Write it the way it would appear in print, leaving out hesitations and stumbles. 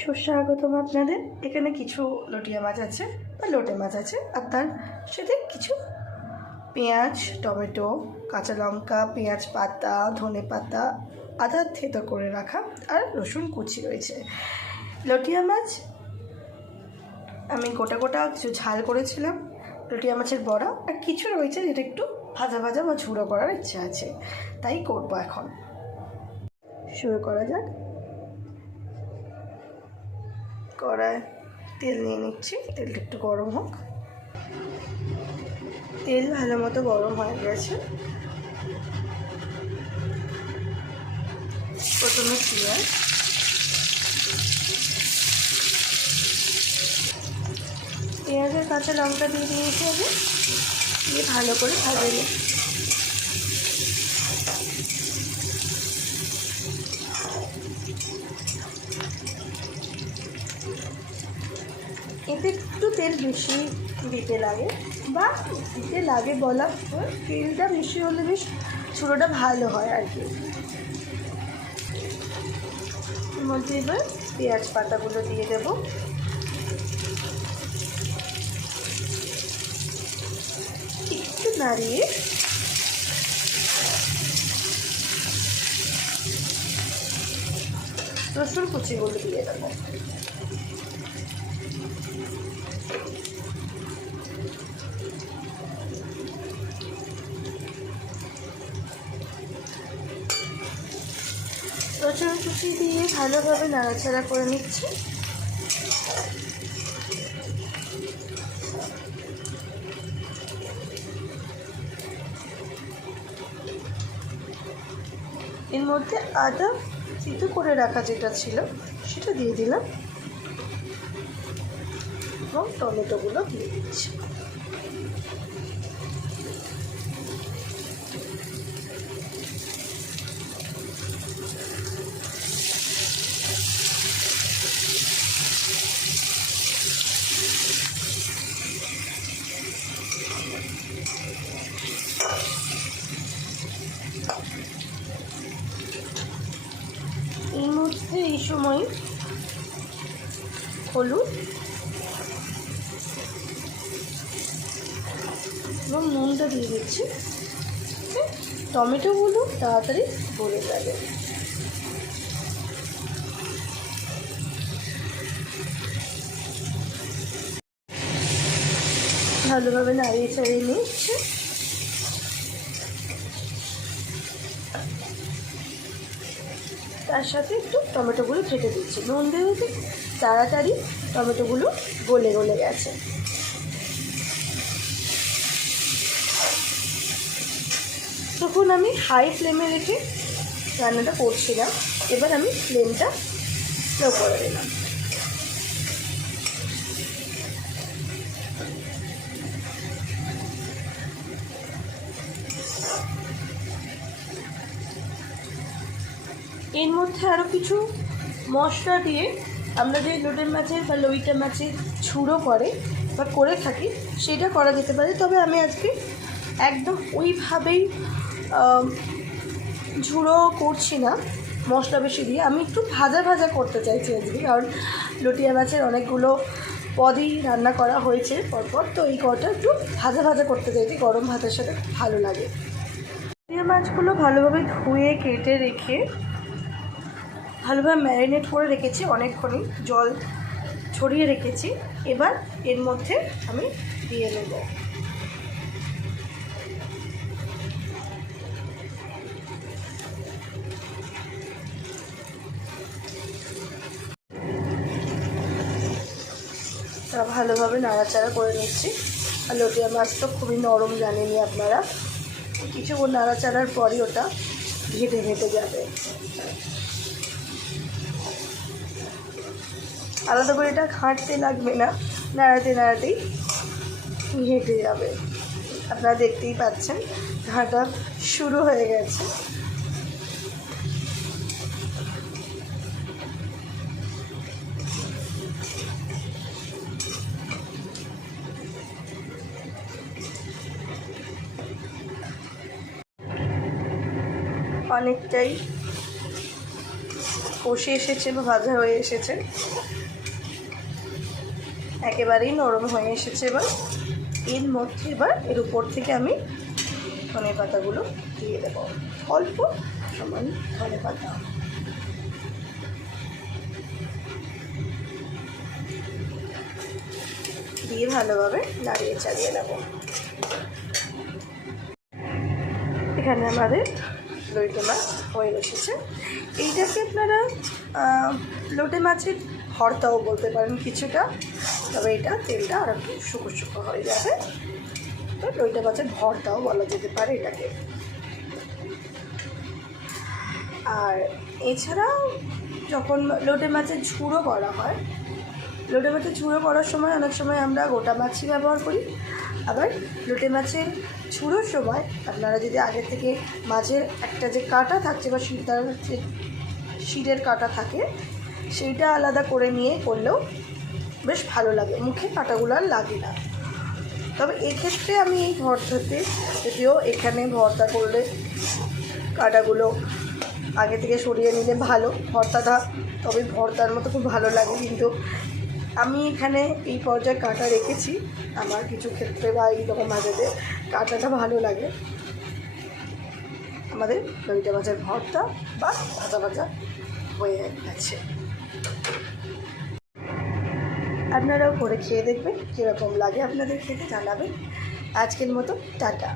সুস্বাগতম আপনাদের। এখানে কিছু লটিয়া মাছ আছে বা লোটে মাছ আছে, আর তার সাথে কিছু পেঁয়াজ, টমেটো, কাঁচা লঙ্কা, পেঁয়াজ পাতা, ধনে পাতা, আদা থেতো করে রাখা আর রসুন কুচি রয়েছে। লটিয়া মাছ আমি গোটা গোটা কিছু ঝাল করেছিলাম, লটিয়া মাছের বড়া, আর কিছু রয়েছে যেটা একটু ভাজা ভাজা বা ঝুড়ো করার ইচ্ছা আছে, তাই করবো। এখন শুরু করা যাক। কড়ায় তেল নিয়ে নিচ্ছি, তেলটা একটু গরম হোক। তেল ভালো মতো গরম হয়ে গেছে। প্রথমে পেঁয়াজের কাঁচা লঙ্কা দিয়ে দিয়েছি, আগে দিয়ে ভালো করে ভাজে নিই। এতে একটু তেল বেশি দিতে লাগে, বা দিতে লাগে বলা, তেলটা বেশি হলে বেশ ঝুড়োটা ভালো হয় আর কি। এর মধ্যে এবার পেঁয়াজ পাতাগুলো দিয়ে দেব। একটু নাড়িয়ে রসুন কুচিগুলো দিয়ে দেবো। রসুন কুচি দিয়ে ভালোভাবে নাড়াচাড়া করে নিচ্ছি। এর মধ্যে আদা সিদ্ধ করে রাখা যেটা ছিল সেটা দিয়ে দিলাম এবং টমেটোগুলো দিয়ে দিচ্ছি। এর মধ্যে এই সময় হলুদ এবং নুনটা দিয়ে দিচ্ছি, টমেটোগুলো তাড়াতাড়ি গলে যাবে। ভালোভাবে নাড়িয়ে চাড়িয়ে নিচ্ছে। তার সাথে একটু টমেটোগুলো ফেটে দিচ্ছি, নুন দিয়ে তাড়াতাড়ি টমেটোগুলো গলে গলে গেছে। তখন আমি হাই ফ্লেমে রেখে রান্নাটা করছিলাম, এবার আমি ফ্লেমটা স্লো করে দিলাম। এর মধ্যে আরও কিছু মশলা দিয়ে আমরা যে লোটে মাছের বা লইটা মাছের ঝুড়ো করে বা করে থাকি সেটা করা যেতে পারে, তবে আমি আজকে একদম ওইভাবেই ঝুড়ো করছি না মশলা বেশি দিয়ে। আমি একটু ভাজা ভাজা করতে চাইছি আজকে, কারণ লটিয়া মাছের অনেকগুলো পদই রান্না করা হয়েছে পরপর, তো এই কটা একটু ভাজা ভাজা করতে চাইছি, গরম ভাতের সাথে ভালো লাগে। লটিয়া মাছগুলো ভালোভাবে ধুয়ে কেটে রেখে ভালোভাবে ম্যারিনেট করে রেখেছি, অনেকক্ষণই জল ছড়িয়ে রেখেছি। এবার এর মধ্যে আমি দিয়ে নেব। তা ভালোভাবে নাড়াচাড়া করে নিচ্ছি। আর লটিয়া মাছ তো খুবই নরম, জানেনই আপনারা, কিছুক্ষণ নাড়াচাড়ার পরই ওটা ঘেটে ঘেটে যাবে। আলাদা করে এটা ঘাঁটতে লাগবে না, নাড়াতে নাড়াতেই ঘেঁটে যাবে। আপনারা দেখতেই পাচ্ছেন ঘাঁটা শুরু হয়ে গেছে। অনেকটাই কষে এসেছে বা ভাজা হয়ে এসেছে, একেবারেই নরম হয়ে এসেছে। এবার এর মধ্যে এর উপর থেকে আমি ধনে পাতাগুলো দিয়ে দেবো, অল্প সমান ধনে পাতা। দিয়ে ভালোভাবে নাড়িয়ে চালিয়ে নেব। এখানে আমাদের লোটে মাছ হয়ে এসেছে। এইটাকে আপনারা লোটে মাছের ভর্তাও বলতে পারেন কিছুটা, তবে এটা তেলটা আর একটু শুকো শুকো হয়ে যাবে, তো লোটে মাছের ভর্তাও বলা যেতে পারে এটাকে। আর এছাড়াও যখন লোটে মাছের ঝুড়ো করা হয়, লোটে মাছের ঝুড়ো করার সময় অনেক সময় আমরা গোটা মাছই ব্যবহার করি। আবার লোটে মাছের ঝুড়োর সময় আপনারা যদি আগে থেকে মাছের একটা যে কাঁটা থাকছে বা শিরটার যে শিরের কাঁটা থাকে সেইটা আলাদা করে নিয়ে করলেও বেশ ভালো লাগে, মুখে কাঁটাগুলো আর লাগে না। তবে এক্ষেত্রে আমি এই ভর্তাতে, যদিও এখানে ভর্তা করলে কাঁটাগুলো আগে থেকে সরিয়ে নিলে ভালো ভর্তাটা, তবে ভর্তার মতো খুব ভালো লাগে, কিন্তু আমি এখানে এই পর্যায়ে কাঁটা রেখেছি। আমার কিছু ক্ষেত্রে বা এইরকম ভাজাতে কাঁটাটা ভালো লাগে। আমাদের লোটে মাছের ভর্তা বা ভাজা ভাজা হয়ে গেছে। আপনারাও করে খেয়ে দেখবেন, কীরকম লাগে আপনাদের খেতে জানাবেন। আজকের মতো টাটা।